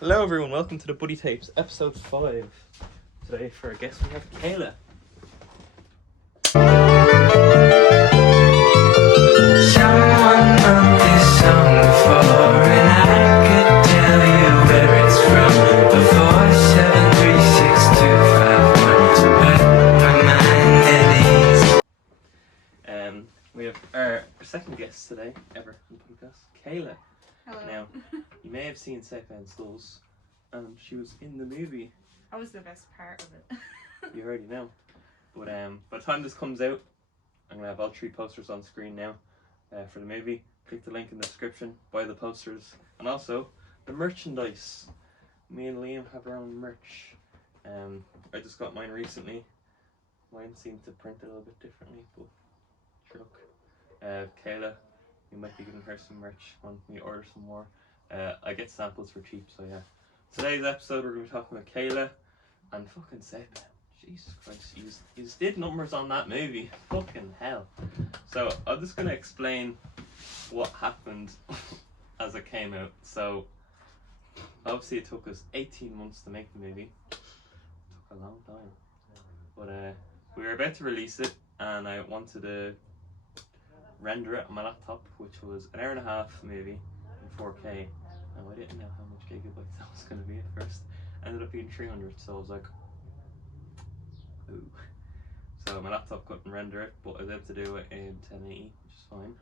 Hello everyone, welcome to the Buddy Tapes, episode 5. Today for our guest we have Kayla. Someone wrote this song before, and I could tell you where it's from. Before 7362251, put my mind at ease. We have our second guest today ever on the podcast, Kayla. Hello. Now, you may have seen Safe and Skulls, and she was in the movie. That was the best part of it. You already know. But by the time this comes out, I'm going to have all 3 posters on screen now for the movie. Click the link in the description, buy the posters, and also the merchandise. Me and Liam have our own merch. I just got mine recently. Mine seemed to print a little bit differently, but sure look. Kayla, you might be giving her some merch when we order some more. I get samples for cheap, so yeah. Today's episode we're going to be talking about Kayla and fucking Sepa. Jesus Christ, you did numbers on that movie. Fucking hell. So I'm just going to explain what happened as it came out. So obviously it took us 18 months to make the movie. It took a long time. But we were about to release it and I wanted to render it on my laptop, which was an hour and a half movie in 4K. Now I didn't know how much gigabytes that was going to be at first. Ended up being 300, so I was like, ooh. So my laptop couldn't render it, but I was able to do it in 1080, which is fine.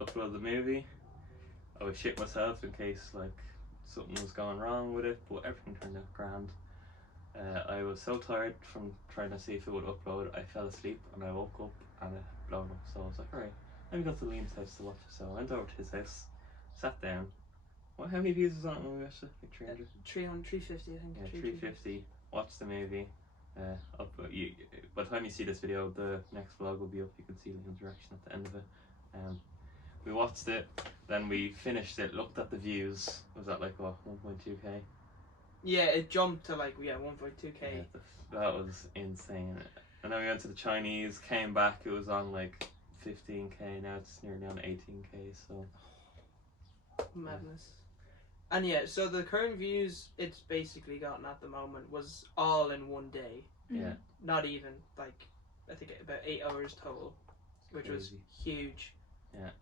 Upload the movie. I was shit myself in case like something was going wrong with it, but everything turned out grand. I was so tired from trying to see if it would upload, I fell asleep and I woke up and it blown up. So I was like, alright, let me go to Liam's house to watch it. So I went over to his house, sat down. How many views was on it when we watched it? Like 300? 350, I think. Yeah, 350. Watched the movie. By the time you see this video, the next vlog will be up. You can see Liam's reaction at the end of it. We watched it, then we finished it, looked at the views. Was that like what, 1.2k? Yeah, it jumped to like 1.2k. Yeah, that was insane. And then we went to the Chinese, came back, it was on like 15k, now it's nearly on 18k, so Madness. And yeah, so the current views it's basically gotten at the moment was all in one day. yeah. Not even, like, I think about 8 hours total, which was Crazy. huge. Yeah.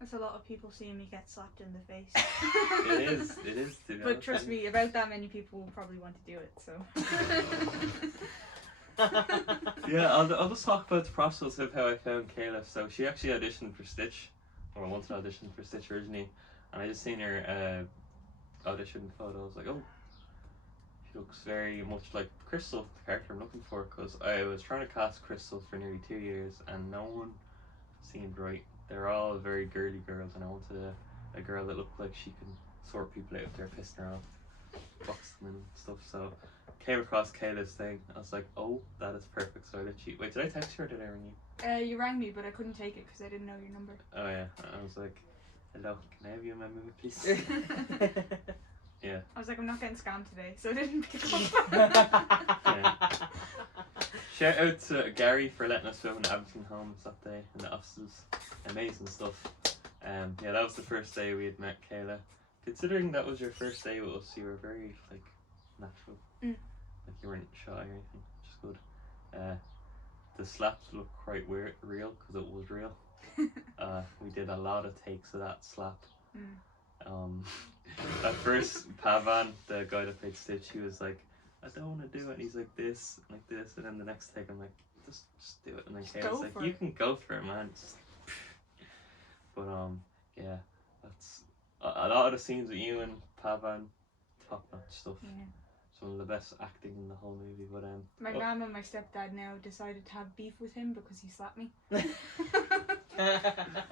That's a lot of people seeing me get slapped in the face. It is to be But honest. trust me, about that many people will probably want to do it, so. Yeah, I'll just talk about the process of how I found Kayla. So she actually auditioned for Stitch, or wanted to audition for Stitch originally, and I just seen her audition photo. I was like, oh, she looks very much like Crystal, the character I'm looking for, because I was trying to cast Crystal for nearly 2 years and no one seemed right. They're all very girly girls and I wanted a girl that looked like she can sort people out if they're pissing her off, box them in and stuff. So came across Kayla's thing. I was like, oh, that is perfect. So I literally, wait, did I text you or did I ring you? You rang me, but I couldn't take it because I didn't know your number. Oh yeah, I was like, hello, can I have you in my movie please? Yeah. I was like, I'm not getting scammed today, so I didn't pick up. Yeah. Shout out to Gary for letting us film in Abington Homes that day in the offices. Amazing stuff. Yeah, that was the first day we had met Kayla. Considering that was your first day with us, you were very like natural. Like you weren't shy or anything, which is good. The slaps look quite real because it was real. We did a lot of takes of that slap. At first, Pavan, the guy that played Stitch, he was like, I don't want to do it. And he's like this, and then the next take, I'm like, just do it. And then Kayla's like, you can go for it, man. Just but yeah, that's a lot of the scenes with you and Pavan, top-notch stuff. Yeah. Some of the best acting in the whole movie. But my mum and my stepdad now decided to have beef with him because he slapped me.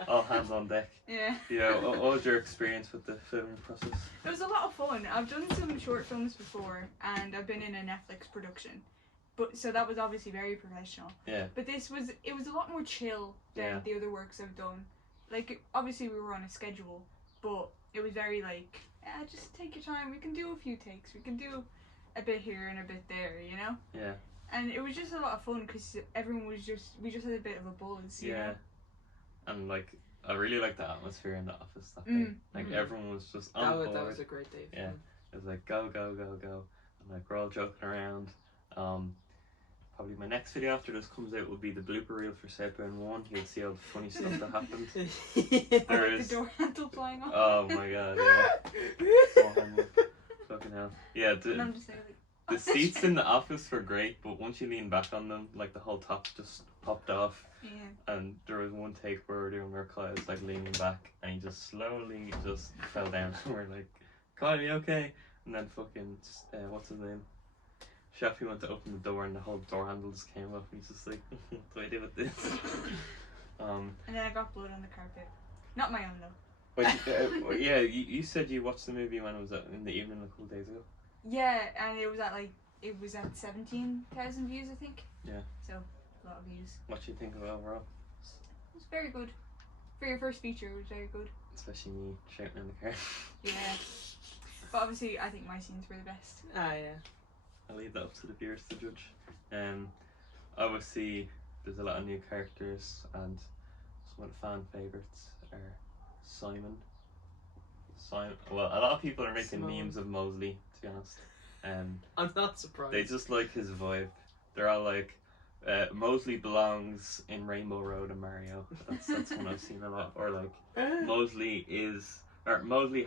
all hands on deck. Yeah. Yeah. What was your experience with the filming process? It was a lot of fun. I've done some short films before, and I've been in a Netflix production, but so that was obviously very professional. Yeah. But it was a lot more chill than the other works I've done. Like obviously we were on a schedule, but it was very like, just take your time. We can do a few takes. We can do a bit here and a bit there, you know. Yeah. And it was just a lot of fun because everyone was we just had a bit of a buzz. You know? And like I really liked the atmosphere in the office that day. Like everyone was just on board. That was a great day. Yeah. It was like go, go, go, go, and like we're all joking around. Probably my next video after this comes out will be the blooper reel for Southbound 1. You'll see all the funny stuff that happened. There Like is. the door handle flying off. Oh my god, yeah. Oh, fucking hell. Yeah, And I'm just there like, the seats in the office were great, but once you lean back on them, like the whole top just popped off. yeah. And there was one take where we were doing where Kyle was like leaning back and he just slowly just fell down. And we're like, Kyle, you okay? And then fucking, what's his name? Shafi went to open the door and the whole door handle just came up and he's just like, what do I do with this? And then I got blood on the carpet. Not my own though. But yeah, you said you watched the movie when it was in the evening a couple days ago. Yeah, and it was at 17,000 views, I think. Yeah. So a lot of views. What do you think of it overall? It was very good. For your first feature, it was very good. Especially me shouting in the car. Yeah. But obviously, I think my scenes were the best. Ah, yeah. I'll leave that up to the viewers to judge. Obviously, there's a lot of new characters, and some of the fan favourites are Simon. Well, a lot of people are making Simone. memes of Mosley, to be honest. I'm not surprised. They just like his vibe. They're all like, Mosley belongs in Rainbow Road and Mario. That's one I've seen a lot. Or like, Mosley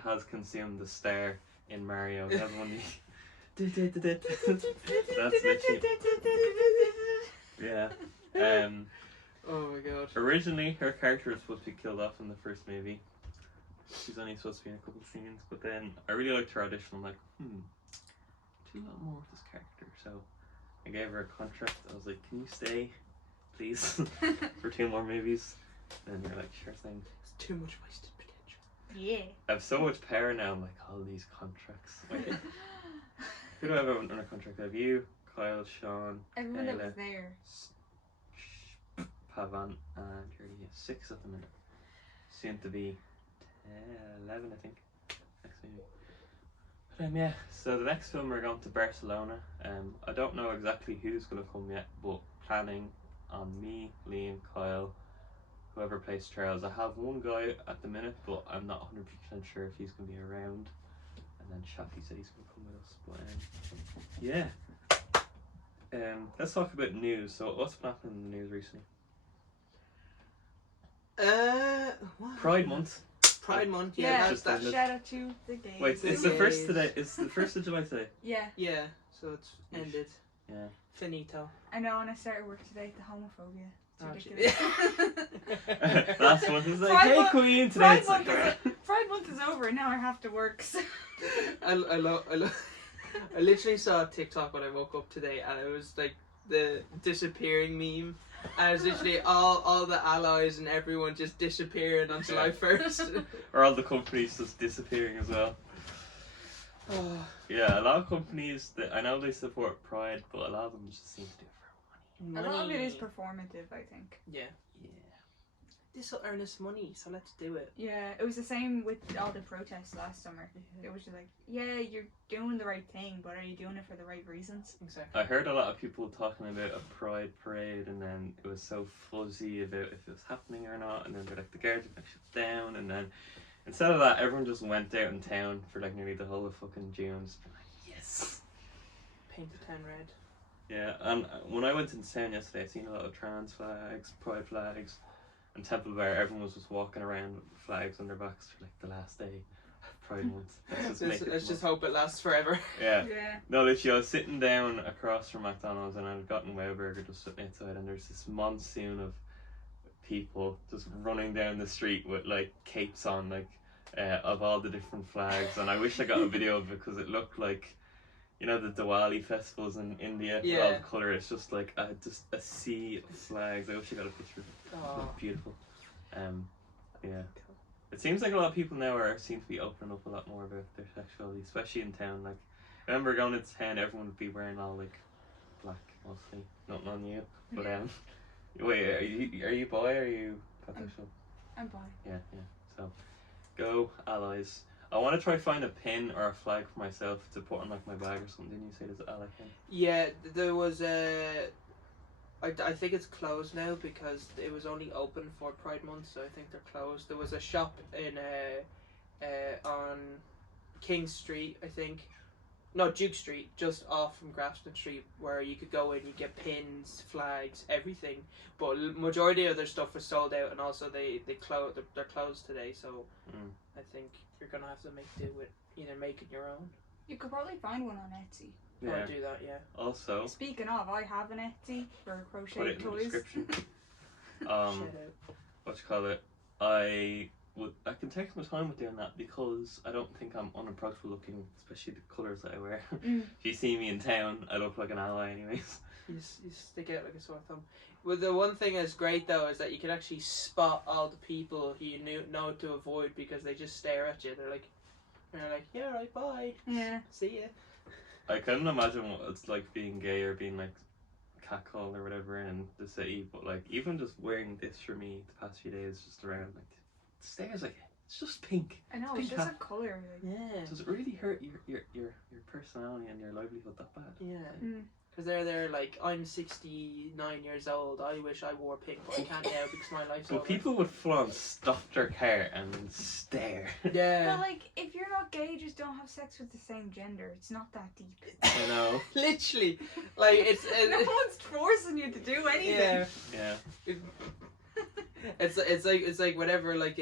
has consumed the star in Mario. That's one. That's literally. Yeah. Oh my god. Originally, her character was supposed to be killed off in the first movie. She's only supposed to be in a couple of scenes, but then I really liked her audition. I'm like, do a lot more with this character. So I gave her a contract. I was like, can you stay, please, for 2 more movies? And they're like, sure thing. It's too much wasted potential. Yeah. I have so much power now. I'm like, all these contracts. Wait, who do I have under contract? I have you, Kyle, Sean, Everyone that Ayla, was there. Pavan, and you're 6 at the minute. Soon to be 11, I think. Next movie. But yeah, so the next film we're going to Barcelona. I don't know exactly who's going to come yet, but planning on me, Liam, Kyle, whoever plays Charles. I have one guy at the minute, but I'm not 100% sure if he's going to be around. And then Shafi said he's going to come with us. But yeah. Let's talk about news. So what's been happening in the news recently? What? Pride Month. Pride Month, Yeah, yeah. just That's, Shout out to the gays. Wait, it's the first today. It's the 1st of July today. Yeah, yeah, so it's ended. Yeah. Finito. I know. When I started work today, the homophobia. Oh, It's shit. ridiculous. Last one was like, Pride hey Month- Queen, today Pride it's Month, like, Pride Month is over. Now I have to work. So. I literally saw a TikTok when I woke up today, and it was like the disappearing meme. And it was literally all the allies and everyone just disappearing on July 1st. or all the companies just disappearing as well. Oh, Yeah, a lot of companies that I know they support Pride, but a lot of them just seem to do it for money. A lot of it is money. performative, I think. Yeah. Yeah. This will earn us money, so let's do it. Yeah, it was the same with all the protests last summer. It was just like, yeah, you're doing the right thing, but are you doing it for the right reasons? Exactly. I heard a lot of people talking about a Pride parade, and then it was so fuzzy about if it was happening or not, and then they're like, the guards are gonna shut down, and then instead of that, everyone just went out in town for like nearly the whole of fucking June. Just been like, yes. Paint the town red. Yeah, and when I went into town yesterday, I seen a lot of trans flags, pride flags, and Temple Bar. Everyone was just walking around with flags on their backs for like the last day of Pride Month. Let's just hope it lasts forever. Yeah. Yeah. No, literally, I was sitting down across from McDonald's and I'd gotten Wowburger just sitting outside, and there's this monsoon of people just running down the street with like capes on, like of all the different flags. And I wish I got a video of it because it looked like, you know, the Diwali festivals in India with all Yeah. the colour. It's just like just a sea of flags. I wish I got a picture of it. It Oh. looked beautiful. Yeah. It seems like a lot of people now seem to be opening up a lot more about their sexuality, especially in town. Like, I remember going into town, everyone would be wearing all like black mostly. Nothing on you, but wait, are you boy or are you pansexual? I'm bi. Yeah. So, go allies. I want to try find a pin or a flag for myself to put on like my bag or something. Didn't you say there's an ally pin? Yeah, there was a. I think it's closed now because it was only open for Pride Month, so I think they're closed. There was a shop in on King Street, I think. No, Duke Street, just off from Grafton Street, where you could go in, you get pins, flags, everything. But majority of their stuff was sold out, and also they're closed today. So I think you're gonna have to make do with either making your own. You could probably find one on Etsy. Or do that, yeah. Also, Speaking of, I have an Etsy for put crochet it in the toys. description. Shout out. What you call it? I can take my time with doing that because I don't think I'm unapproachable looking, especially the colours that I wear. If you see me in town, I look like an ally anyways. You stick out like a sore thumb. Well, the one thing that's great though is that you can actually spot all the people who you know to avoid because they just stare at you. They're like, yeah, right, bye. Yeah. See ya. I couldn't imagine what it's like being gay or being like catcalled or whatever in the city, but like even just wearing this for me the past few days just around like the stairs, like it's just pink. I know, Pink it's just hat. a colour. Like. Yeah. Does it really hurt your personality and your livelihood that bad? Yeah. Because they're like, I'm 69 years old. I wish I wore pink, but I can't now because my life's But over. people would full on stop their car and then stare. Yeah. But like, if you're not gay, just don't have sex with the same gender. It's not that deep. I know. Literally, like it's No one's forcing you to do anything. yeah. Yeah. It's like whatever like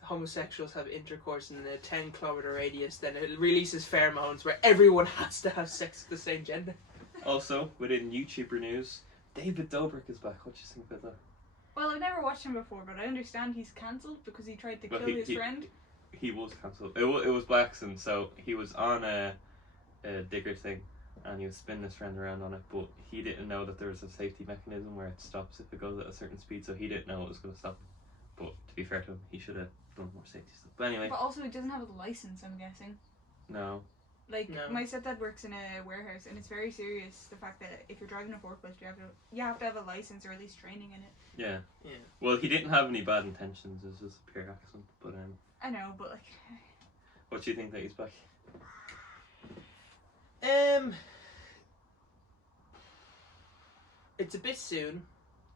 homosexuals have intercourse in a 10-kilometer radius, then it releases pheromones where everyone has to have sex with the same gender. Also, within YouTuber news, David Dobrik is back. What do you think about that? Well, I've never watched him before, but I understand he's cancelled because he tried to Well, kill his friend. He was cancelled. It was Blackson, so he was on a digger thing and he was spinning his friend around on it, but he didn't know that there was a safety mechanism where it stops if it goes at a certain speed, so he didn't know it was going to stop. But to be fair to him, he should have done more safety stuff. But anyway, But also, he doesn't have a license, I'm guessing. no. Like, No. my stepdad works in a warehouse, and it's very serious, the fact that if you're driving a forklift, you have to have a license or at least training in it. Yeah. Yeah. Well, he didn't have any bad intentions. It was just a pure accident. But I know, but like... what do you think that he's back? It's a bit soon.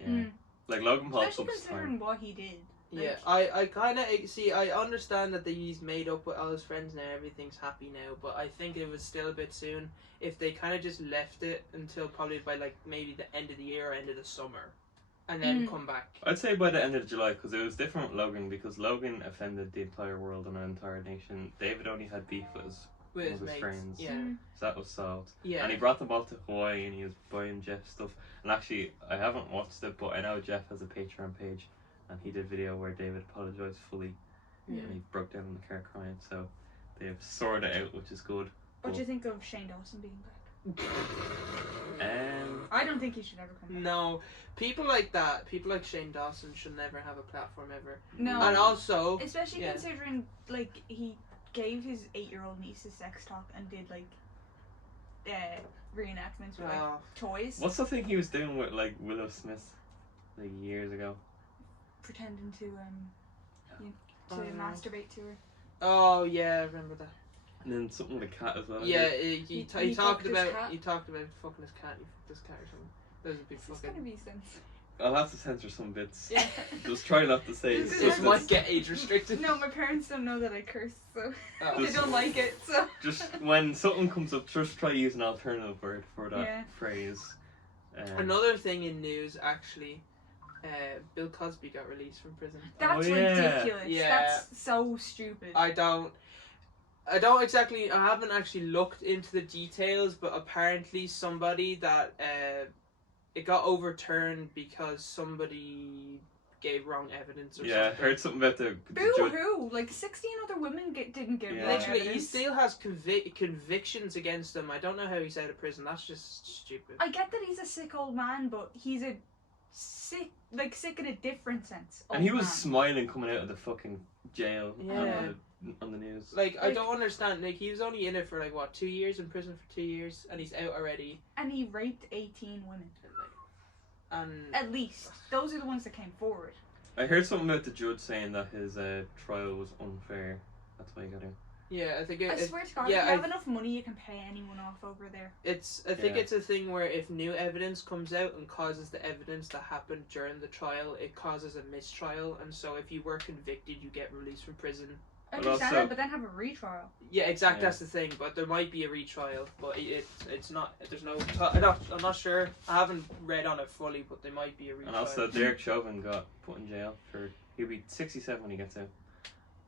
Yeah. Like Logan Paul Especially took his time. considering what he did. Yeah, Like, I kind of see. I understand that he's made up with all his friends now. Everything's happy now, but I think it was still a bit soon. If they kind of just left it until probably by like maybe the end of the year or end of the summer, and then come back. I'd say by the end of July, because it was different with Logan, because Logan offended the entire world and an entire nation. David only had beef with his With one his of his mates. friends. Yeah, So that was solved. yeah. And he brought them all to Hawaii and he was buying Jeff stuff. And actually, I haven't watched it, but I know Jeff has a Patreon page and he did a video where David apologised fully Yeah. and he broke down in the car crying. So they've sorted it out, which is good. What do you think of Shane Dawson being back? Um, I don't think he should ever come back. No, people like that, people like Shane Dawson should never have a platform ever. No. And also, Especially yeah. considering, like, he gave his 8-year-old niece a sex talk and did, like, reenactments with, like, oh, toys. what's the thing he was doing with like Willow Smith like years ago? Pretending to Oh. masturbate to her. oh yeah, I remember that. And then something with a cat as well. Yeah, didn't he he talked fucked his about cat. he talked about fucking his cat. He fucked his cat or something. Those would be This is gonna fucking. be sense. he? I'll have to censor some bits. Yeah. Just try not to say This is stuff This just that's- might get age restricted. No, my parents don't know that I curse, so Oh. they don't like it, so. Just when something comes up, just try use an alternative word for that Yeah. phrase. Another thing in news, actually, Bill Cosby got released from prison. That's yeah. ridiculous. Yeah. That's so stupid. I don't exactly. I haven't actually looked into the details, but apparently somebody that it got overturned because somebody gave wrong evidence or Yeah, I something. heard something about the Boo judge. hoo! Like 16 other women didn't give Yeah. wrong Literally, he evidence. still has convictions against him. I don't know how he's out of prison. That's just stupid. I get that he's a sick old man, but he's a sick in a different sense. And he old was man. smiling coming out of the fucking jail Yeah. on the news. Like, I Like- don't understand. Like, he was only in it for, like, what, 2 years in prison for 2 years, and he's out already. And he raped 18 women. And At least. Those are the ones that came forward. I heard something about the judge saying that his trial was unfair. That's why he got out. yeah, I think I swear to God, yeah, if you have I- enough money, you can pay anyone off over there. I think Yeah. it's a thing where if new evidence comes out and causes the evidence that happened during the trial, it causes a mistrial, and so if you were convicted, you get released from prison I But understand also- that, but then have a retrial. Yeah, exactly. Yeah. That's the thing. But there might be a retrial, but it's not. There's no. I'm not sure. I haven't read on it fully, but there might be a retrial. And also, Derek Chauvin got put in jail for. He'll be 67 when he gets out.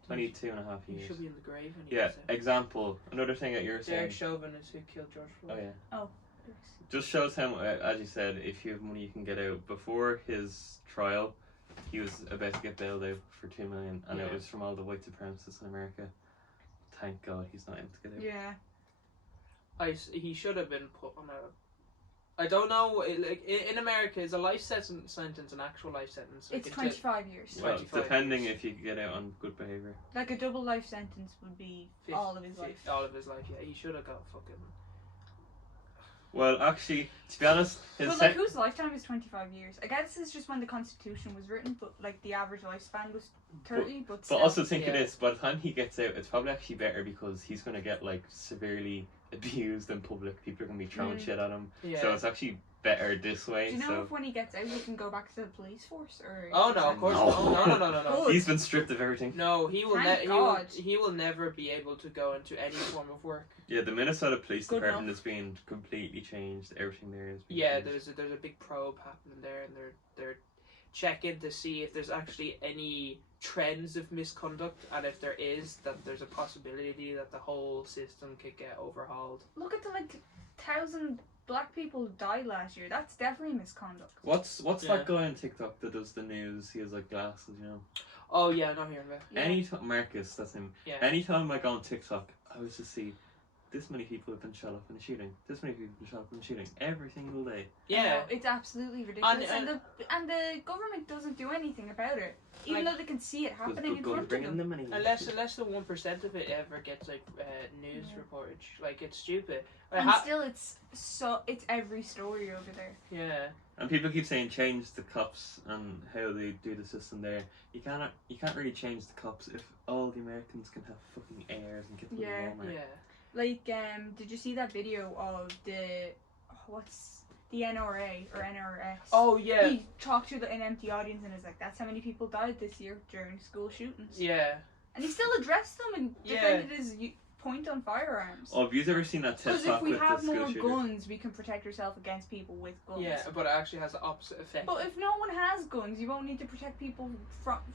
22 and a half He years. should be in the grave. When he Yeah, gets out. example. Another thing that you're saying. Derek Chauvin is who killed George Oh, Floyd. yeah. Oh. Just shows how, as you said, if you have money, you can get out. Before his trial, he was about to get bailed out for $2 million, and it Yeah. was from all the white supremacists in America. Thank God he's not able to get out. Yeah. He should have been put on a. I don't know. Like in America, is a life sentence an actual life sentence? Like It's 25 years. Well, 25 depending years. if you can get out on good behavior. Like a double life sentence would be all of his life. All of his life, yeah. He should have got fucking. Well, actually, to be honest, his But like, whose lifetime is 25 years? I guess this is just when the Constitution was written, but like the average lifespan was 30. But But still. also think of Yeah. this: by the time he gets out, it's probably actually better because he's gonna get like severely abused in public. People are gonna be throwing shit at him. Yeah. So it's actually better this way. Do you know so if when he gets out, he can go back to the police force, or? Oh no, of course No. no. Good. he's been stripped of everything. No, he will. Thank God. He will never be able to go into any form of work. Yeah, the Minnesota Police Good Department enough. has been completely changed. Everything there is. been Yeah, changed. there's a big probe happening there, and they're checking to see if there's actually any trends of misconduct, and if there is, that there's a possibility that the whole system could get overhauled. Look at the like 1,000 black people who died last year. That's definitely misconduct. What's Yeah. that guy on TikTok that does the news? He has like glasses, you know. Oh yeah, not hearing that. Yeah. Anytime Marcus, that's him. Yeah. Anytime I go on TikTok, I always just see this many people have been shot up in a shooting. This many people have been shot up in a shooting every single day. I know, Yeah. it's absolutely ridiculous, And- and the government doesn't do anything about it, even Like- though they can see it Because happening in good guns front bring of in them. the money. Unless the 1% of it ever gets like news Yeah. reportage, like it's stupid. Like, And still, it's every story over there. yeah. And people keep saying change the cops and how they do the system there. You can't really change the cops if all the Americans can have fucking airs and get to Yeah. Walmart. Yeah. Like, did you see that video of what's the NRA or NRS? Oh yeah. He talked to an empty audience and is like, "That's how many people died this year during school shootings." Yeah. And he still addressed them and Yeah. defended his point on firearms. Oh, have you ever seen that TED Because if talk we with have the school more shooter? guns, we can protect ourselves against people with guns. Yeah, but it actually has the opposite effect. But if no one has guns, you won't need to protect people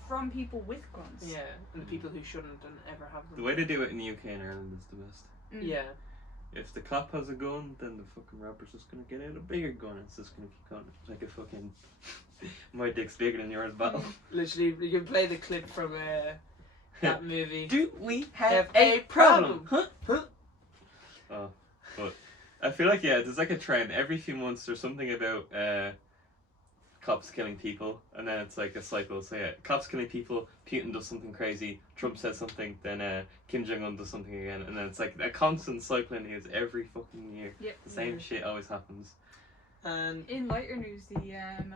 from people with guns. Yeah, and the people who shouldn't and ever have them. The way they do it in the UK and Ireland is the best. Mm. Yeah. If the cop has a gun, then the fucking robber's just gonna get out a bigger gun. It's just gonna keep going. It's like a fucking my dick's bigger than yours battle. Literally, you can play the clip from that movie. Do we have a problem? Huh? Oh, but I feel like there's like a trend. Every few months there's something about cops killing people, and then it's like a cycle. So yeah, cops killing people, Putin does something crazy, Trump says something, then Kim Jong-un does something again, and then it's like a constant cycle in news every fucking year. Yep. The same shit always happens. And In lighter news, the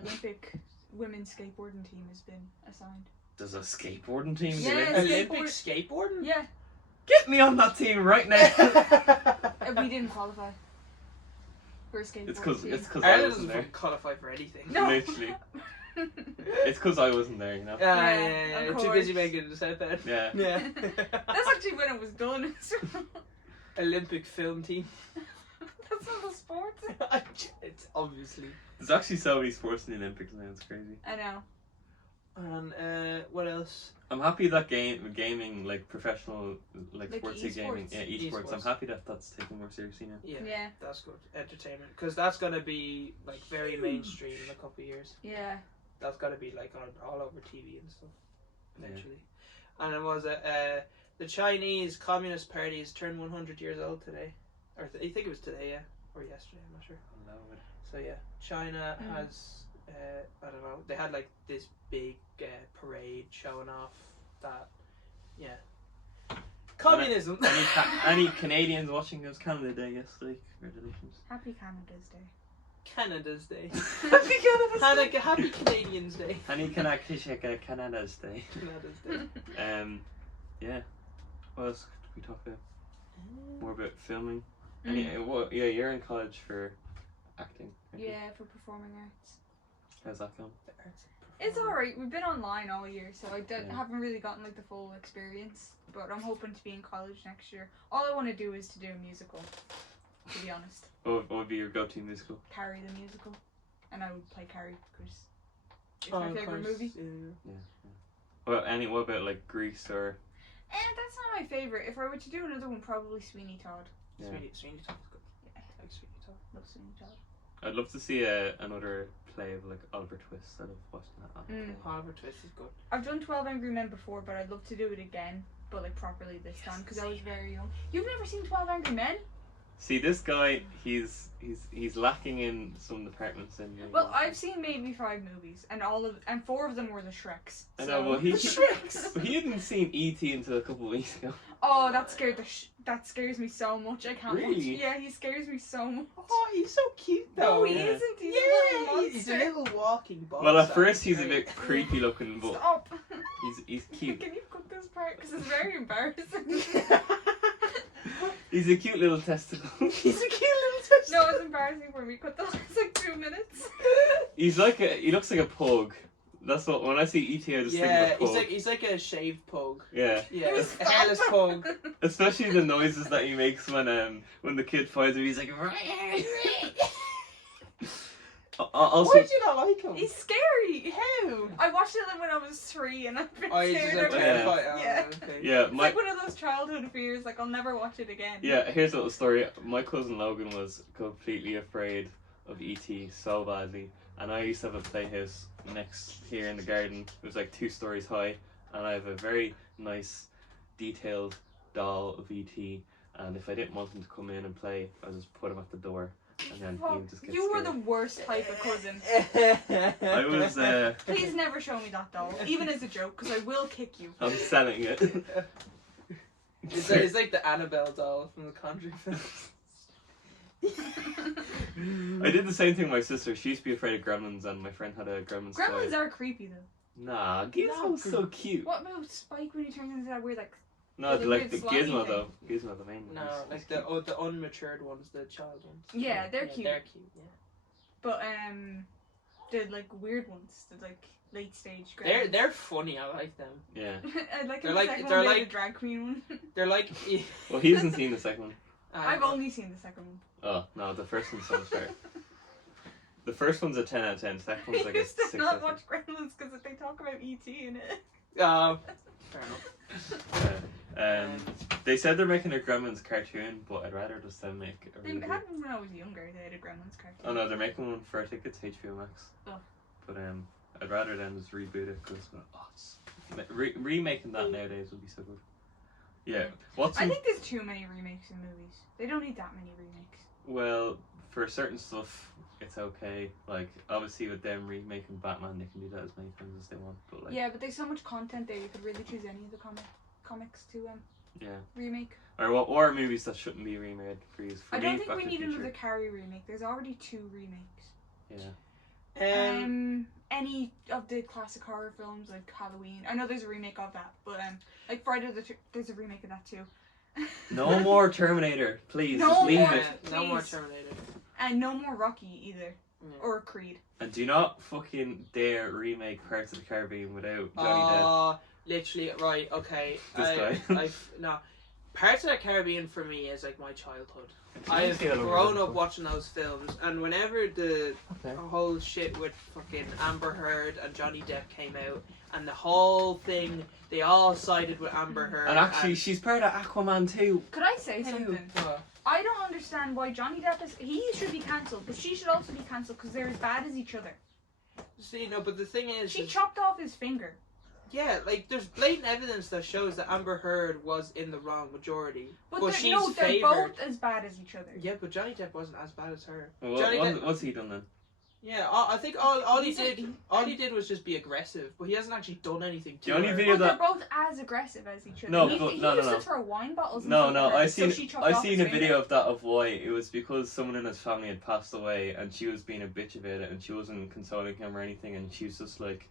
Olympic women's skateboarding team has been assigned. There's a skateboarding team. in the Yeah, Olympics? Olympic skateboarding? Yeah, Get me on that team right now. we didn't qualify for a skateboarding It's because team. I Ireland wasn't doesn't there. fucking qualify for anything. No. Literally, it's because I wasn't there. You know. Yeah, of Too busy course. making it to South End. Yeah. Yeah. That's actually when it was done. Olympic film team. That's not a sport. It's obviously. There's actually so many sports in the Olympics now. It's crazy. I know. And what else? I'm happy that gaming, like professional, like Like sportsy gaming, esports? yeah, esports. I'm Esports. happy that that's taken more seriously now. Yeah, Yeah. that's good. Entertainment, because that's gonna be like very mainstream in a couple of years. Yeah. That's gotta be like on all over TV and stuff Yeah. eventually. And it was the Chinese Communist Party has turned 100 years old today, or I think it was today, yeah, or yesterday. I'm not sure. I love it. So yeah, China Mm. has I don't know. They had like this big parade showing off that, yeah, communism. Any Canadians watching it was Canada Day yesterday? Congratulations. Happy Canada's Day. Canada's Day. Happy Canada's Day. Happy Canadians Day. Any Canada's Day. Canada's Day. Yeah. What else could we talk about? More about filming. You're in college for acting. aren't you? Yeah, for performing arts. How's that going? The arts of It's alright. We've been online all year, so I Yeah. haven't really gotten like the full experience. But I'm hoping to be in college next year. All I want to do is to do a musical. To be honest, What would be your go-to musical? Carrie the musical, and I would play Carrie because it's Oh, my of favorite course, movie. yeah. What about like Grease or? That's not my favorite. If I were to do another one, probably Sweeney Todd. Yeah. Sweeney Todd's good. Yeah, I like Sweeney Todd. love Sweeney Todd. I'd love to see another play of like Oliver Twist. I love watching that. Oliver Twist is good. I've done 12 Angry Men before, but I'd love to do it again, but like properly this time because I was very young. You've never seen 12 Angry Men? See, this guy, he's lacking in some departments in. Well, I've seen maybe 5 movies, and 4 of them were the Shreks. I know, well, so- he hadn't seen E.T. until a couple of weeks ago. Oh, that scares me so much. I can't watch. Really? Yeah, he scares me so much. Oh, he's so cute No, though. he yeah. isn't. He's a little monster. he's a little walking boss. Well, at first he's a bit creepy looking, but Stop. he's cute. Can you cut this part? Because it's very embarrassing. He's a cute little testicle. He's a cute little test. No, it's embarrassing for me. Cut the last like 2 minutes. He looks like a pug. That's what when I see E.T. I just think of a pug. he's like a shaved pug. Yeah, Yeah, a hairless pug. especially the noises that he makes when the kid finds him. He's like. Also, Why did you not like him? He's scary. How? I watched it when I was 3 and I've been Oh, you just scared like of it. terrified. Oh, Yeah. okay. yeah, It's my like one of those childhood fears, like I'll never watch it again. yeah. Here's a little story. My cousin Logan was completely afraid of E.T. so badly, and I used to have a playhouse next here in the garden. It was like 2 stories high, and I have a very nice, detailed doll of E.T. And if I didn't want him to come in and play, I just put him at the door, and then he Fuck, would just get you were scared. the worst type of cousin. I was Please never show me that doll, even as a joke, because I will kick you. I'm selling it. It's like the Annabelle doll from the Conjuring films. I did the same thing with my sister. She used to be afraid of gremlins, and my friend had a gremlins Gremlins toy. are creepy though. Nah, Gizmo's so cute. What about Spike when he turns into that weird like? No, the like weird the slimy Gizmo thing? though. Gizmo, the main one. No, is- like is the cute. the unmatured ones, the child ones. Yeah, they're cute. They're cute. Yeah. But the like weird ones, the like late stage. Gremlins. They're funny. I like them. Yeah. I like they're the like- second they're one, like- the drag queen one. They're like. Well, he hasn't seen the second one. I've only seen the second one. Oh no, the first one's so much better. The first one's a 10 out of 10. The second one's like I a used to 6 out not of 10. watch Gremlins because they talk about ET in it. Fair enough. They said they're making a Gremlins cartoon, but I'd rather just them make a They really had one when I was younger. They had a Gremlins cartoon. Oh no, they're making one for I think it's HBO Max. Oh. But I'd rather them just reboot it because remaking that nowadays would be so good. Yeah, what's I think there's too many remakes in movies. They don't need that many remakes. well for certain stuff it's okay. Like obviously with them remaking Batman, they can do that as many times as they want. But like Yeah, but there's so much content there. You could really choose any of the comics to yeah, remake. or movies that shouldn't be remade for you. For I me, don't think Back we to the need Future. another Carrie remake. There's already 2 remakes. Yeah. Any of the classic horror films like Halloween. I know there's a remake of that, but like Friday there's a remake of that too. No more Terminator, please. No just leave more. it. No more Please. Terminator. And no more Rocky either, Yeah. or Creed. And do not fucking dare remake Pirates of the Caribbean without Johnny Depp. Literally, right, okay. This guy. No. Pirates of the Caribbean for me is like my childhood. I I've see that over grown there. up watching those films, and whenever the Okay. whole shit with fucking Amber Heard and Johnny Depp came out, and the whole thing, they all sided with Amber Heard. And actually, she's part of Aquaman too. Could I say something? I don't understand why Johnny Depp he should be cancelled, but she should also be cancelled because they're as bad as each other. See, no, but the thing is, She chopped off his finger. yeah, like there's blatant evidence that shows that Amber Heard was in the wrong majority, But but they're, she's no, they're favored. both as bad as each other. Yeah, but Johnny Depp wasn't as bad as her. Well, Johnny Depp, what's he done then? yeah, I think all he He's a- did, all he did was just be aggressive, but he hasn't actually done anything to The only her. video But they're that both as aggressive as each other. No, he, but- he no, used no. to throw wine bottles. And no, stuff no, at her, I so seen she chopped I off seen his a finger. video of that of why it was because someone in his family had passed away and she was being a bitch about it and she wasn't consoling him or anything and she was just like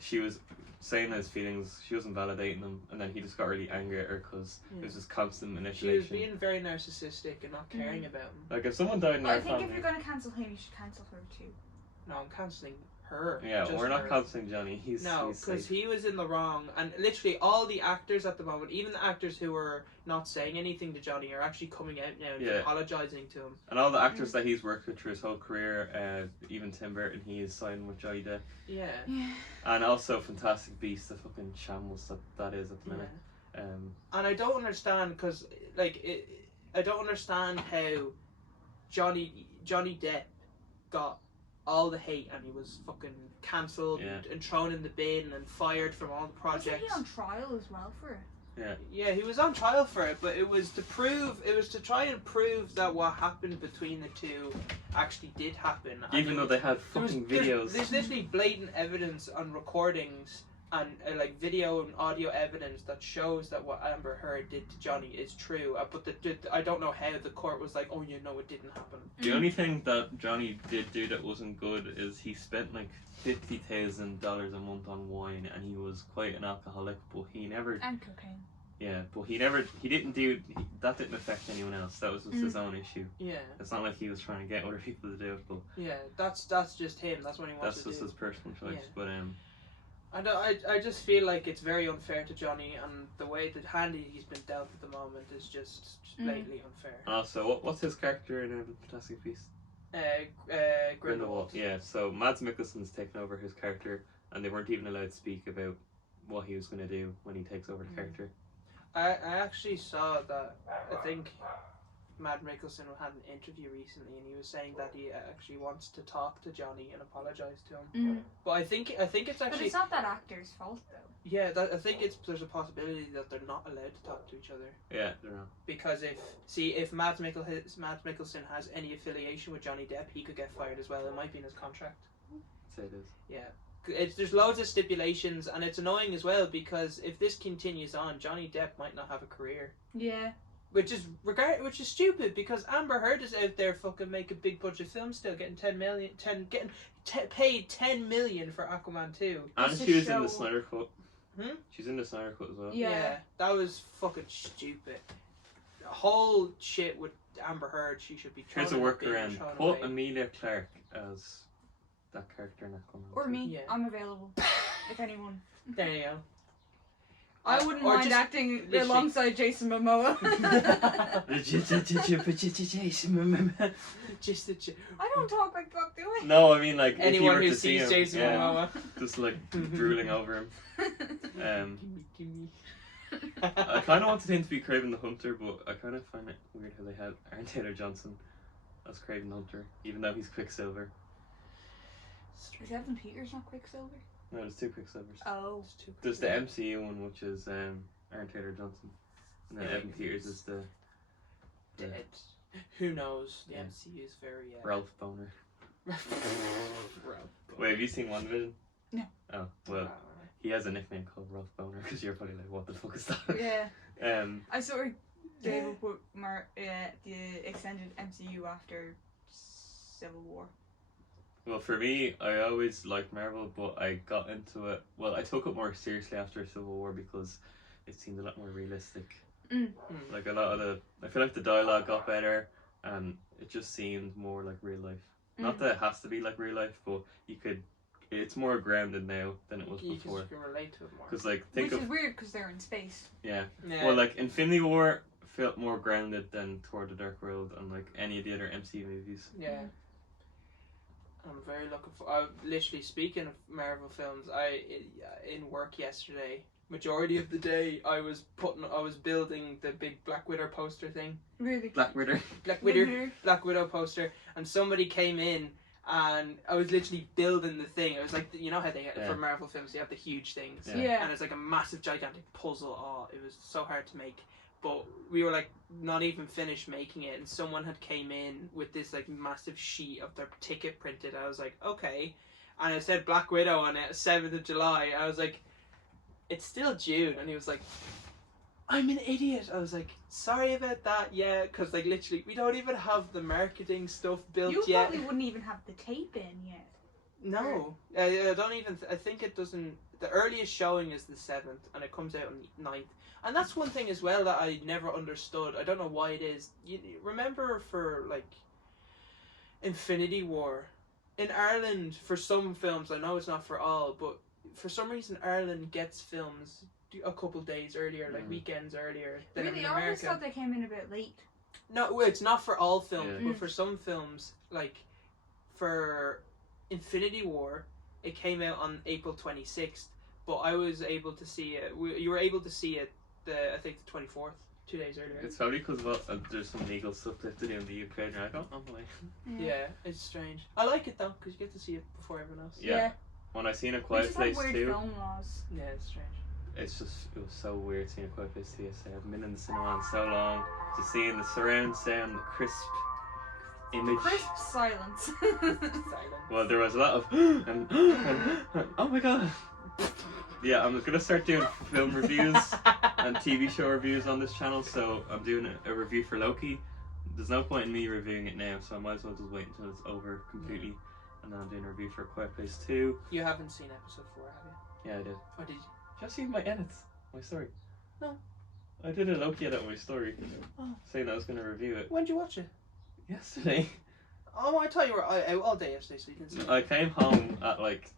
she was saying his feelings, she wasn't validating them, and then he just got really angry at her because it was just constant She was manipulation. being very narcissistic and not caring about him. Like if someone died in But I our think family, if you're gonna cancel him, you should cancel her too. No, I'm cancelling her. Yeah, just we're not her. cancelling Johnny. He's No, because safe. he was in the wrong, and literally all the actors at the moment, even the actors who were not saying anything to Johnny, are actually coming out now and Yeah. apologising to him. And all the actors that he's worked with through his whole career, even Tim Burton, he is signing with Johnny Depp. Yeah. And also Fantastic Beasts, the fucking shambles that is at the minute. And I don't understand, because I don't understand how Johnny Depp got all the hate and he was fucking cancelled and thrown in the bin and fired from all the projects. Wasn't he on trial as well for it? Yeah, he was on trial for it, but it was to try and prove that what happened between the two actually did happen. Even though they had fucking videos. There's literally blatant evidence on recordings and video and audio evidence that shows that what Amber Heard did to Johnny is true. But I don't know how the court was like, oh, you know, it didn't happen. The only thing that Johnny did do that wasn't good is he spent like $50,000 a month on wine, and he was quite an alcoholic, but he never... And cocaine. Yeah, but he didn't do... that didn't affect anyone else. That was just his own issue. Yeah. It's not like he was trying to get other people to do it, but... Yeah, that's just him. That's what he wants to do. That's just his personal choice, but I just feel like it's very unfair to Johnny, and the way the hand he's been dealt at the moment is just blatantly unfair. Also, what's his character in Fantastic Beasts? Grindelwald. Yeah, so Mads Mikkelsen's taken over his character, and they weren't even allowed to speak about what he was going to do when he takes over the character. I actually saw that, I think Mads Mikkelsen had an interview recently, and he was saying that he actually wants to talk to Johnny and apologise to him. But I think it's actually... But it's not that actor's fault, though. Yeah, I think there's a possibility that they're not allowed to talk to each other. Yeah, they're not. Because if Mads Mikkelsen has any affiliation with Johnny Depp, he could get fired as well. It might be in his contract. So it is. Yeah. There's loads of stipulations, and it's annoying as well, because if this continues on, Johnny Depp might not have a career. Yeah. Which is stupid, because Amber Heard is out there fucking making big budget films still, getting paid $10 million for Aquaman 2. And she was in the Snyder Cut. She's in the Snyder Cut as well. Yeah. That was fucking stupid. The whole shit with Amber Heard, she should be thrown Here's a in the workaround. bin, thrown Put away. Emilia Clarke as that character in Aquaman. Or me. Yeah. I'm available. If anyone. There you go. I wouldn't Or mind just acting literally- alongside Jason Momoa. Just a I don't talk like that, do I? No, I mean like anyone if you were who to see sees him, Jason Momoa. just like drooling over him. Gimme. I kind of wanted him to be Kraven the Hunter, but I kind of find it weird how they had Aaron Taylor Johnson as Kraven the Hunter, even though he's Quicksilver. Is Evan Peters not Quicksilver? No, there's two Quicksilvers. Oh. There's the MCU one, which is Aaron Taylor Johnson, and then Yeah, Evan Peters is the Dead. Who knows? The Yeah. MCU is very... Ralph Boner. Ralph. Wait, have you seen WandaVision? No. Oh, well, he has a nickname called Ralph Boner, because you're probably like, what the fuck is that? Yeah. I sort of gave up with the extended MCU after Civil War. Well, for me, I always liked Marvel, but I got into it. Well, I took it more seriously after Civil War because it seemed a lot more realistic. Like a lot of I feel like the dialogue got better, and it just seemed more like real life. Not that it has to be like real life, but it's more grounded now than it was before. You can relate to it more. Because like Which is weird because they're in space. Yeah. Well, like Infinity War felt more grounded than Thor: The Dark World and like any of the other MCU movies. Yeah. I'm very looking for. Literally speaking of Marvel films, in work yesterday, majority of the day I was building the big Black Widow poster thing. Really? Black Widow poster, and somebody came in, and I was literally building the thing. It was like, you know how they for Marvel films they have the huge things, and it's like a massive gigantic puzzle. Oh, it was so hard to make. But we were like not even finished making it, and someone had came in with this like massive sheet of their ticket printed. I was like, okay, and it said Black Widow on it, 7th of July. I was like, it's still June, and he was like, I'm an idiot. I was like, sorry about that, yeah, because like literally we don't even have the marketing stuff built yet. You probably wouldn't even have the tape in yet. No, I don't even. I think it doesn't. The earliest showing is the 7th, and it comes out on 9th. And that's one thing as well that I never understood. I don't know why it is. You remember for like Infinity War, in Ireland, for some films, I know it's not for all, but for some reason Ireland gets films a couple days earlier, like weekends earlier than Really, in I always America. thought they came in a bit late. No, it's not for all films, Yeah. but for some films, like for Infinity War, it came out on April 26th, but I was able to see it. You were able to see it, I think the 24th, 2 days earlier. It's probably because there's some legal stuff they have to do in the UK, and you're like, oh, I'm like, Yeah, it's strange. I like it though, because you get to see it before everyone else. yeah. When I seen A We Quiet just have Place weird 2, film laws. Yeah, it's strange. it was so weird seeing A Quiet Place 2 yesterday. I haven't been in the cinema in so long. Just seeing the surround sound, the crisp image. Crisp silence. Silence. Well, there was a lot of and oh my god. Yeah, I'm gonna start doing film reviews and TV show reviews on this channel. So I'm doing a review for Loki. There's no point in me reviewing it now, so I might as well just wait until it's over completely, and then I'm doing a review for A Quiet Place 2. You haven't seen episode 4, have you? Yeah, I did. Oh, did you? Did you see my edits? My story? No. I did a Loki edit on my story, Oh. saying I was gonna review it When did you watch it? yesterday. Oh, I thought you were out all day yesterday, so you didn't see it. I came home at like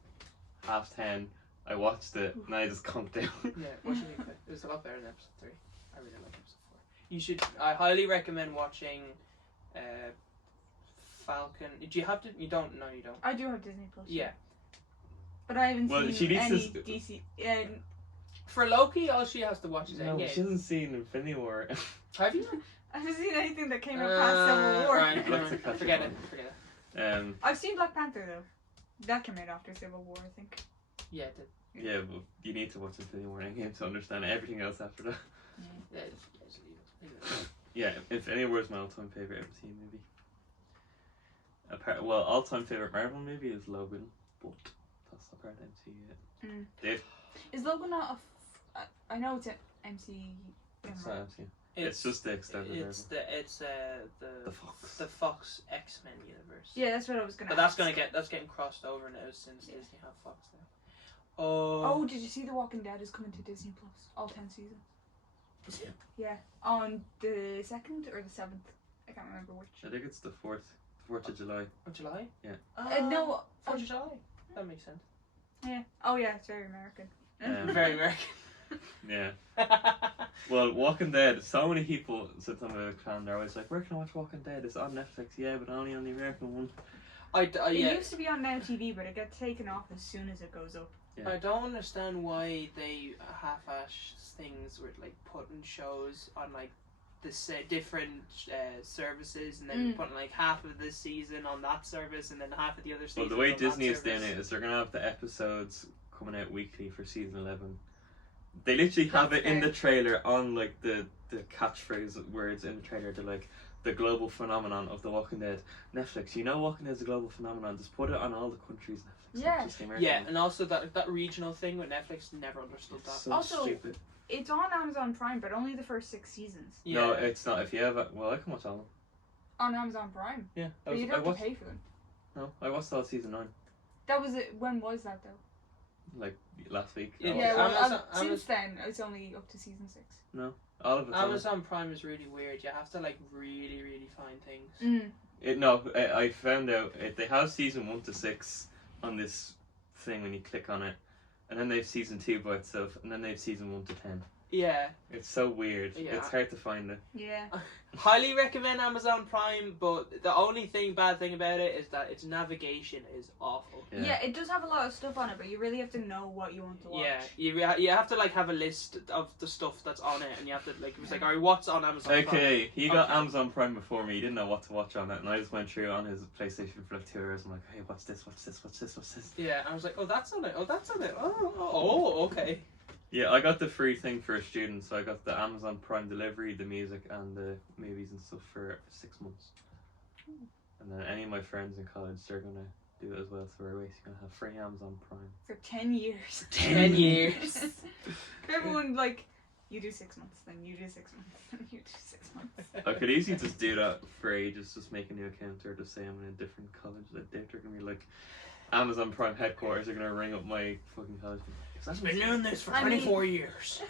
10:30. I watched it and I just conked down. Yeah, what should you think? It was a lot better than episode 3. I really like episode 4. You should. I highly recommend watching Falcon. Do you have to? You don't? No, you don't. I do have Disney Plus. Yeah. But I haven't Well, she seen needs any to DC. For Loki, all she has to watch is No, Endgame. she hasn't seen Infinity War. Have you? I haven't seen anything that came out past Civil War. Right, Let's right. catch Forget up it. on Forget it. I've seen Black Panther though. That came out after Civil War, I think. Yeah, it did. Yeah, but you need to watch Infinity War Endgame to understand everything else after that. Yeah, just leave it. Yeah, Infinity War is my all-time favorite MCU movie. Well, all-time favorite Marvel movie is Logan, but that's not part of MCU yet. Dave? Is Logan not I know it's an MC. It's not MCU. It's just the extended It's version. the Fox X-Men universe. Yeah, that's what I was gonna. But that's ask. getting crossed over now since Yeah. Disney have Fox now. Oh. Oh, did you see The Walking Dead is coming to Disney Plus? All 10 seasons. Is it? Yeah, on the 2nd or the 7th. I can't remember which. I think it's the 4th of July. Oh, July? Yeah. No. 4th of July. That makes sense. Yeah. Oh yeah, it's very American. Very American. Yeah. Well, Walking Dead, so many people since I'm a fan, they're always like, where can I watch Walking Dead? It's on Netflix, yeah, but only on the American one. It Yeah. used to be on Now TV, but it gets taken off as soon as it goes up. Yeah. I don't understand why they half-ass things with like putting shows on like the different services, and then putting like half of this season on that service, and then half of the other season. Well, the way on Disney that is doing service. it is they're going to have the episodes coming out weekly for season 11. They literally have That's it in fair. the trailer on like the catchphrase words in the trailer. They're like, the global phenomenon of The Walking Dead. Netflix, you know Walking Dead is a global phenomenon, just put it on all the countries Netflix, Yeah. not just the American Yeah, one. and also that regional thing with Netflix, never understood that. So Also, stupid. It's on Amazon Prime, but only the first 6 seasons. Yeah. No, it's not. If you have it, well, I can watch all of them. On Amazon Prime. Yeah, But you'd I have to watched. pay for them. No, I watched all season 9 That was it. When was that though? like last week. Yeah, All Yeah, of well, Amazon- since then it's only up to season 6. all of it's on. Amazon Prime is really weird. You have to like really, really find things. I found out they have season 1 to 6 on this thing when you click on it, and then they have season 2 by itself, and then they have season 1 to 10. Yeah, It's so weird. Yeah. It's hard to find it. Yeah. highly recommend Amazon Prime, but the only bad thing about it is that its navigation is awful. Yeah, it does have a lot of stuff on it, but you really have to know what you want to watch. Yeah, you have to like have a list of the stuff that's on it, and you have to like it's like, alright, what's on Amazon Prime? Okay, he got Okay. Amazon Prime before me. He didn't know what to watch on it, and I just went through on his PlayStation for like 2 hours. I'm like, hey, what's this? What's this? What's this? What's this? Yeah, I was like, oh, that's on it. Oh, that's on it. Oh, okay. Yeah, I got the free thing for a student, so I got the Amazon Prime delivery, the music, and the movies and stuff for 6 months. And then any of my friends in college, they're gonna do it as well. So we're basically gonna have free Amazon Prime. For 10 years. 10 years. Everyone, like, you do 6 months, then you do 6 months, then you do 6 months. I could easily just do that for ages, just make a new account, or just say I'm in a different college. Like they're gonna be like, Amazon Prime headquarters are gonna ring up my fucking college. I've been doing this for I mean- 24 years.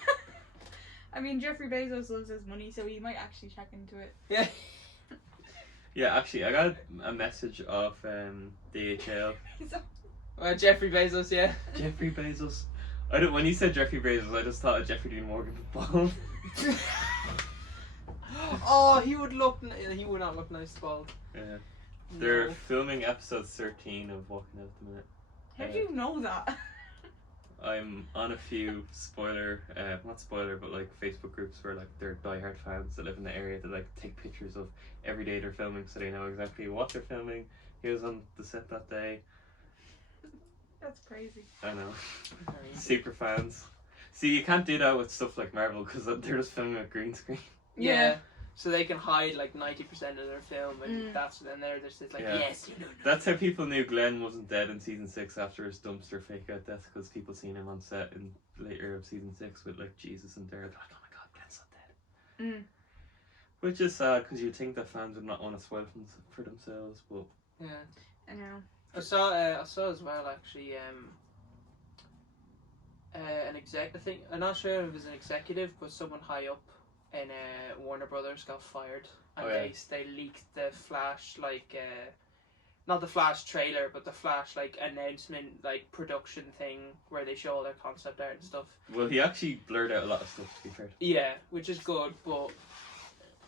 I mean, Jeffrey Bezos loves his money, so he might actually check into it. Yeah. Yeah, actually, I got a message of DHL. Jeffrey Bezos, yeah. Jeffrey Bezos. When you said Jeffrey Bezos, I just thought of Jeffrey Dean Morgan bald. Oh, he would not look nice bald. Yeah. They're No. filming episode 13 of Walking Out at the minute. How do you know that? I'm on a few not spoiler, but like Facebook groups where like they're diehard fans that live in the area that like take pictures of every day they're filming, so they know exactly what they're filming. He was on the set that day. That's crazy. I know. Super fans. See, you can't do that with stuff like Marvel because they're just filming a green screen. Yeah. So they can hide like 90% of their film, and then they're just like, Yeah. yes, no. That's how people knew Glenn wasn't dead in season 6 after his dumpster fake out death, because people seen him on set in later of season 6 with like Jesus and they're like, oh my god, Glenn's not dead. Which is sad because you'd think that fans would not want to spoil for themselves, but Yeah. I know. I saw as well actually an exec. I think I'm not sure if it was an executive, but someone high up in Warner Brothers got fired, and they leaked the Flash not the Flash trailer, but the Flash announcement production thing where they show all their concept art and stuff. well, he actually blurred out a lot of stuff, to be fair, Yeah, which is good, but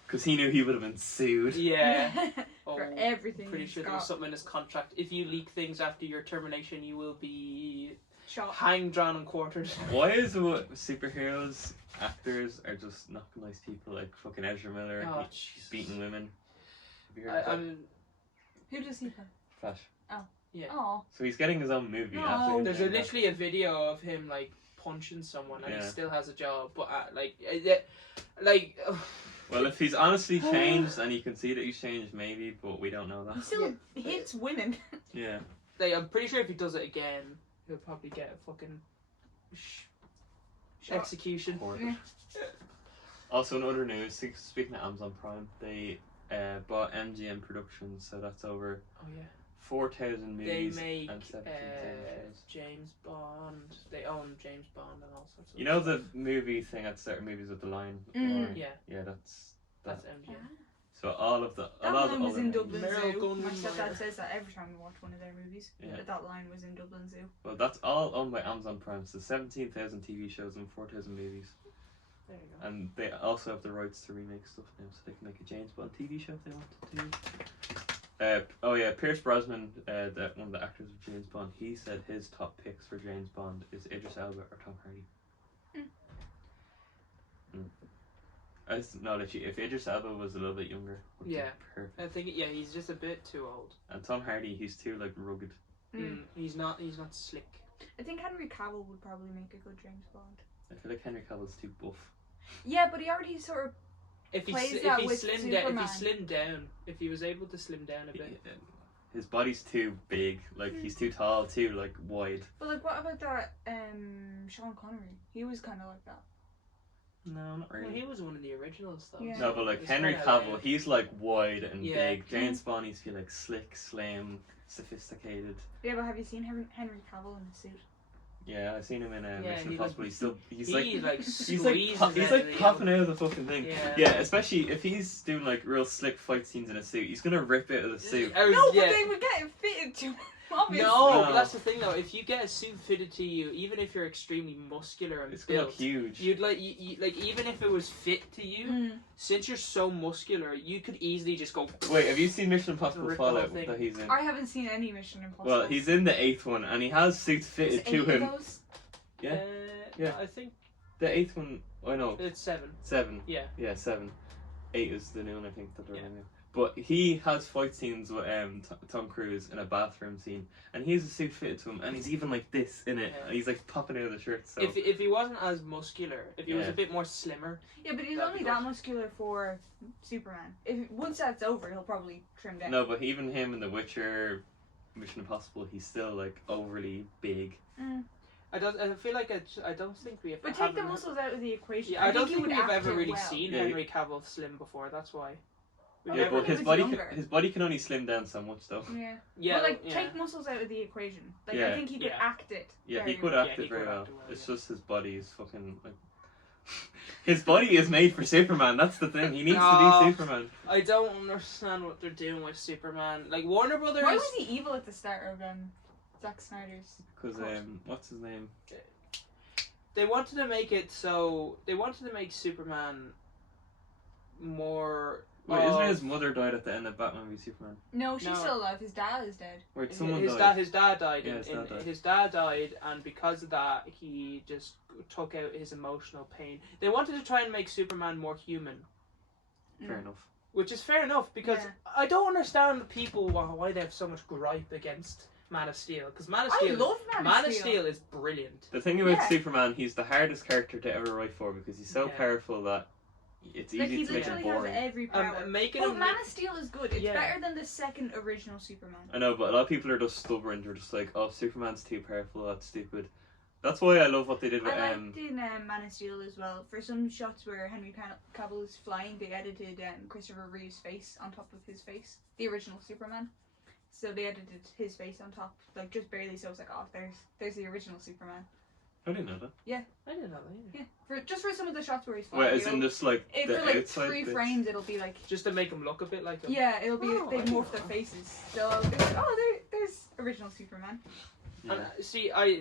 because he knew he would have been sued. yeah. For everything. Pretty sure there was something in his contract. If you leak things after your termination, you will be Shot. hanged, drawn, and quartered. Why is it what superheroes, actors are just not nice people, like fucking Ezra Miller, Oh, beating women? Have you heard of that? Who does he play? Flash. Oh. Yeah. Oh. So he's getting his own movie. No. after There's doing that. literally a video of him punching someone, and he Yeah. still has a job. But Well, if he's honestly changed and you can see that he's changed, maybe, but we don't know He that. still hits women. Yeah. I'm pretty sure if he does it again, he'll probably get a fucking Shot. execution. Yeah. Also, in other news, speaking of Amazon Prime, they bought MGM Productions, so that's over Oh yeah. 4,000 They movies make and 17,000 shows. James Bond. They own James Bond and all sorts of. You know stuff. the movie thing at certain movies with the line? Mm. Or- Yeah, Yeah, that's that's MGM. so all of the That lot line of was other in movies. Dublin Meryl Zoo. Gunn My was stepdad there. says that every time we watch one of their movies. Yeah. That line was in Dublin Zoo. Well, that's all owned by Amazon Prime, so 17,000 TV shows and 4,000 movies. There you go. And they also have the rights to remake stuff now, so they can make a James Bond TV show if they wanted to. Pierce Brosnan, one of the actors of James Bond, he said his top picks for James Bond is Idris Elba or Tom Hardy. I just know that if Idris Elba was a little bit younger, would be Yeah. perfect. I think he's just a bit too old. And Tom Hardy, he's too rugged. He's not slick. I think Henry Cavill would probably make a good James Bond. I feel like Henry Cavill's too buff. Yeah, but he already sort of If he plays if that he with slimmed down, Superman. if he was able to slim down a bit. His body's too big, he's too tall, too wide. But what about that Sean Connery? He was kind of like that. No, not really. Well, he was one of the originals though. Yeah. No, but It's Henry kinda Cavill, he's wide and Yeah. big. James Bond, he's slick, slim, sophisticated. Yeah, but have you seen Henry Cavill in a suit? Yeah, I've seen him in Yeah, Mission he Impossible. He's He's he's squeezes popping out of the fucking thing. Yeah. Especially if he's doing real slick fight scenes in a suit. He's gonna rip out of the suit. No, but they would get it fitted to him, obviously. No, No. but that's the thing though. If you get a suit fitted to you, even if you're extremely muscular and It's gonna built, look huge. you'd even if it was fit to you, since you're so muscular, you could easily just go. Wait, have you seen Mission Impossible Rip the whole Fallout thing. that he's in? I haven't seen any Mission Impossible. Well, he's in the 8th one and he has suits fitted There's to 8 him. of those? Yeah. Yeah. I think The 8th one, oh no, it's 7. 7. Yeah. Yeah, 7. 8 is the new one, I think. That they're Yeah. running. But he has fight scenes with Tom Cruise in a bathroom scene, and he has a suit fitted to him, and he's even like this in it. Yeah. And he's popping out of the shirt. So If he wasn't as muscular, if he was Yeah. a bit more slimmer, Yeah, but he's That'd only be that good. muscular for Superman. Once that's over, he'll probably trim down. no, but even him in The Witcher, Mission Impossible, he's still overly big. I feel like I don't think we have. But take the muscles out of the equation. Yeah, I don't he think would we've act ever it really well. seen Yeah. Henry Cavill slim before. That's why. We've Yeah, Yeah, but but he his was body younger. his body can only slim down so much though. Yeah. Yeah, But yeah. take muscles out of the equation. Yeah. I think he could Yeah. act it. Yeah, very he could well. act Yeah, it he very could well. act it well, It's yeah. just his body is fucking His body is made for Superman. That's the thing. He needs to No. be Superman. I don't understand what they're doing with Superman. Like Warner Brothers. Why was he evil at the start of Zack Snyder's? Because what's his name? They wanted to make it so they wanted to make Superman more. Wait, isn't it his mother died at the end of Batman v Superman? No, she's No. still alive. His dad is dead. Wait, someone his died. His dad died. Yeah, his dad died. His dad died, and because of that, he just took out his emotional pain. They wanted to try and make Superman more human, Fair enough. which is fair enough because Yeah. I don't understand people why they have so much gripe against Man of Steel. Because Man of I Steel, love Man of Steel. is brilliant. The thing about Yeah. Superman, he's the hardest character to ever write for because he's so Yeah. powerful that it's Like, easy he to make him literally has boring. every power. Making But him Man of Steel is good. It's Yeah. better than the second original Superman. I know, but a lot of people are just stubborn. They're just like, oh, Superman's too powerful, that's stupid. That's why I love what they did with I liked in Man of Steel as well. For some shots where Henry Cavill is flying, they edited Christopher Reeve's face on top of his face, the original Superman. So they edited his face on top, like just barely. So it's like, oh, there's the original Superman. I didn't know that. I didn't know that either. Yeah, just for some of the shots where he's flying. Wait, as in just like for the like outside 3 bits? frames, it'll be like. Just to make him look a bit like him. Yeah, it'll be Oh, they I didn't morph their know. faces. So I'll be like, oh, there's original Superman. Yeah. And,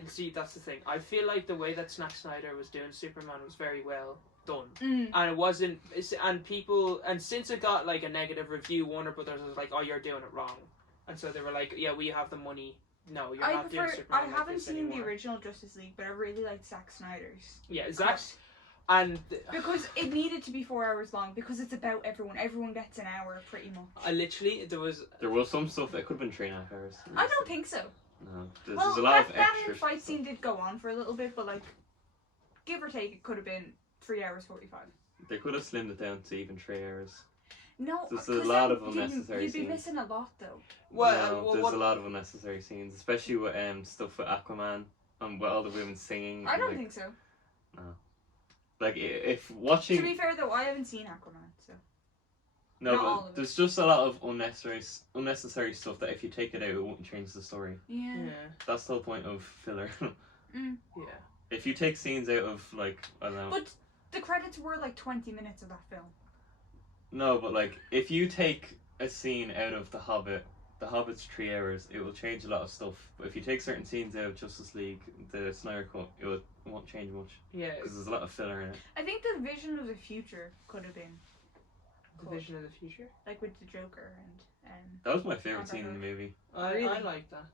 see, that's the thing. I feel like the way that Zack Snyder was doing Superman was very well done, and it wasn't. And since it got like a negative review, Warner Brothers was like, "Oh, you're doing it wrong," and so they were like, "Yeah, we have the money. No, you're not doing Superman I like haven't this seen anymore." the original Justice League, but I really liked Zack Snyder's. Yeah, Zack, and Because it needed to be 4 hours long, because it's about everyone. Everyone gets an hour, pretty much. I literally there was There was some stuff that could have been 3.5 hours. I don't think so. No, there's Well, a lot of that extra fight stuff. scene did go on for a little bit, but like, give or take, it could have been 3 hours 45. They could have slimmed it down to even 3 hours. No, There's a 'cause lot then of unnecessary you'd be scenes. missing a lot, though. No, there's a lot of unnecessary scenes, especially with stuff with Aquaman and with all the women singing. I and, don't like, think so. Like if watching. To be fair, though, I haven't seen Aquaman, so. No, Not all but of there's just a lot of unnecessary stuff that if you take it out, it won't change the story. Yeah. That's the whole point of filler. yeah. If you take scenes out of, like, I don't know. But the credits were like 20 minutes of that film. No, but like, if you take a scene out of The Hobbit's 3 hours, it will change a lot of stuff. But if you take certain scenes out of Justice League, the Snyder Cut, it won't change much. Yeah, Because there's a lot of filler in it. I think the vision of the future could have been the cool. vision of the future. Like with the Joker and That was my favourite scene in the movie. I Really? like that.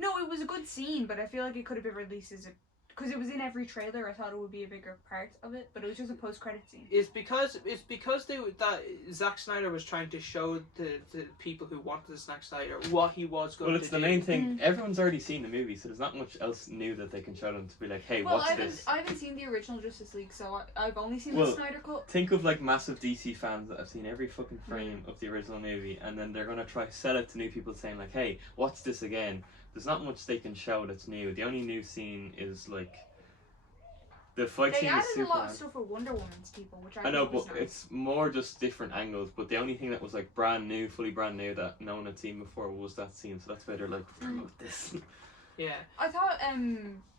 No, it was a good scene, but I feel like it could have been released as a because it was in every trailer. I thought it would be a bigger part of it, but it was just a post-credit scene. It's because that Zack Snyder was trying to show the people who wanted the Zack Snyder what he was going Well, to it's do. the main thing. Everyone's already seen the movie, so there's not much else new that they can show them to be like, hey, Well, what's this? I haven't seen the original Justice League, so I've only seen Well, the Snyder Cut. Think of like massive DC fans that have seen every fucking frame of the original movie, and then they're gonna try sell it to new people, saying like, "Hey, what's this again?" There's not much they can show that's new. The only new scene is like the fight They scene added with a Superman. lot of stuff with Wonder Woman's people, which I know, thought was but nice. it's more just different angles. But the only thing that was like brand new, fully brand new that no one had seen before was that scene. So that's why they're like, promote this. Yeah, I thought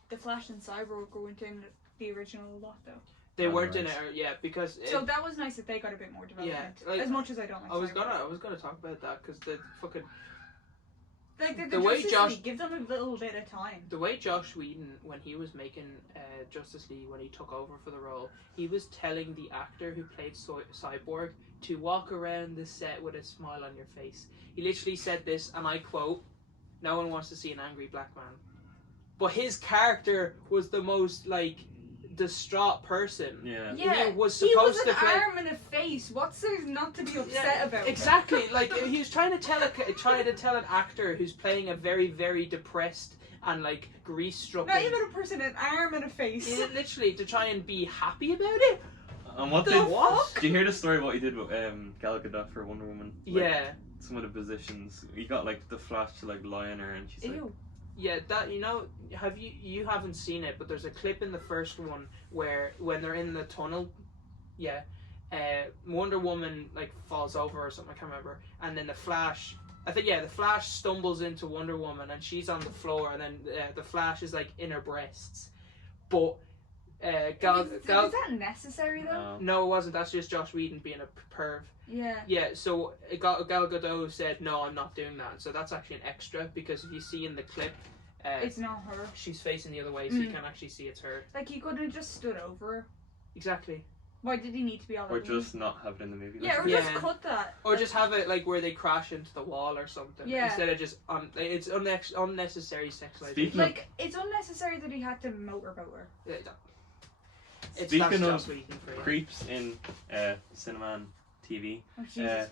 the Flash and Cyborg were in the original a lot though. they Oh, weren't in nice. it. Yeah, because So that was nice that they got a bit more development. like, as much as I don't like I was Cyborg. gonna talk about that because the fucking Like the the way Justice Josh- League, give them a little bit of time. the way Josh Whedon, when he was making Justice League, when he took over for the role, he was telling the actor who played Cyborg to walk around the set with a smile on your face. He literally said this, and I quote, "No one wants to see an angry black man." But his character was the most, like, distraught person. Yeah. Yeah, He was he was supposed an to play... arm and a face. What's there not to be upset about? Exactly. Like, he was trying to tell an actor who's playing a very, very depressed and, like, grief-struck... Not even a person, an arm and a face. Yeah, literally, to try and be happy about it. And what The did fuck? Do you hear the story of what he did with Gal Gadot for Wonder Woman? Like, Yeah. Some of the positions he got, like the Flash to like lie on her, and she's like, Ew. Yeah, that, you know, you haven't seen it, but there's a clip in the first one where when they're in the tunnel, Wonder Woman like falls over or something, I can't remember, and then the Flash stumbles into Wonder Woman and she's on the floor, and then the Flash is like in her breasts, but Is that necessary though? No, it wasn't. That's just Josh Whedon being a perv. Yeah. Yeah, so Gal Gadot said, no, I'm not doing that. So that's actually an extra, because if you see in the clip, It's not her. she's facing the other way, so you can't actually see it's her. Like, he could have just stood over her. Exactly. Why did he need to be all Or over just not have it in the movie. Yeah, or Yeah. just cut that. Or just have it like where they crash into the wall or something. Yeah. Instead of just it's unnecessary sexualization. Speaking Like, it's unnecessary that he had to motorboat her. It's Speaking that's of Joss Whedon for you. creeps in cinema and TV, Oh, Jesus.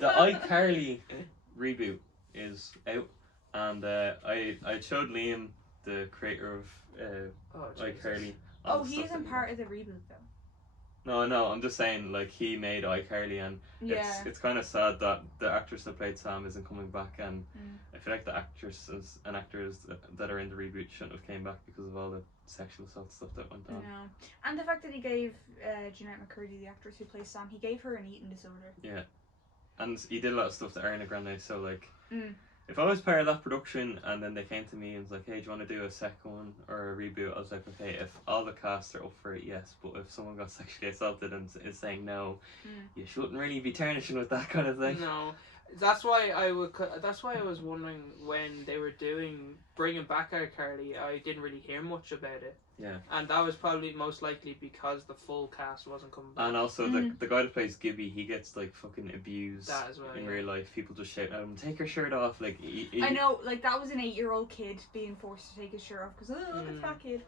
the iCarly reboot is out, and I showed Liam the creator of Oh, Jesus. iCarly. Oh, all the he stuff isn't that part of the reboot though. No, I'm just saying, like, he made iCarly, and Yeah. it's kind of sad that the actress that played Sam isn't coming back, and Mm. I feel like the actresses and actors that are in the reboot shouldn't have came back because of all the sexual assault stuff that went on. No. And the fact that he gave Jeanette McCurdy, the actress who plays Sam, he gave her an eating disorder. Yeah, and he did a lot of stuff to Ariana Grande, so, like, Mm. if I was part of that production and then they came to me and was like, hey, do you want to do a second one or a reboot? I was like, okay, if all the casts are up for it, yes, but if someone got sexually assaulted and is saying no, you shouldn't really be tarnishing with that kind of thing. No, that's why I was wondering when they were bringing back iCarly. I didn't really hear much about it. Yeah. And that was probably most likely because the full cast wasn't coming back. And also the guy that plays Gibby, he gets like fucking abused That as well, in yeah. real life. People just shouting at him, take your shirt off. Like I know, like, that was an 8-year-old kid being forced to take his shirt off because, oh, look at that kid.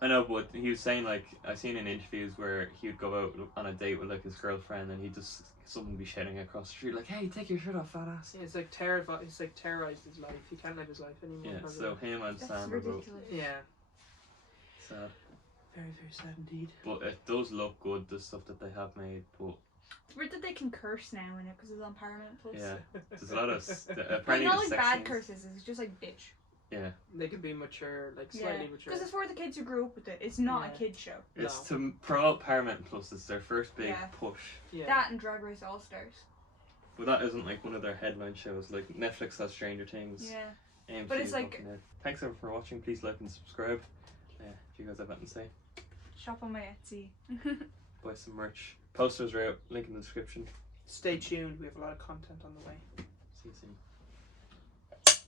I know, but he was saying, like, I've seen in interviews where he would go out on a date with like his girlfriend and he'd just someone would be shouting across the street like, hey, take your shirt off, fat ass. It's like terrified. It's like terrorized his life. He can't live his life anymore. Yeah, because so of it. him and That's Sam are both ridiculous. Yeah, sad. very very sad indeed. But it does look good, the stuff that they have made, but It's weird that they can curse now in it because it's on Paramount Plus. yeah, there's a lot of But apparently not the like sex bad scenes- curses, it's just like bitch. Yeah, They could be mature, like slightly mature. Because it's for the kids who grew up with it. It's not Yeah. a kid's show. it's to promote Paramount Plus. It's their first big Yeah. push. Yeah. That and Drag Race All Stars. But that isn't like one of their headline shows. Like Netflix has Stranger Things. Yeah. AMC But it's is like- looking at- Thanks everyone for watching. Please like and subscribe. If you guys have anything to say, Shop on my Etsy. buy some merch. Posters are out. Link in the description. Stay tuned. We have a lot of content on the way. See you soon.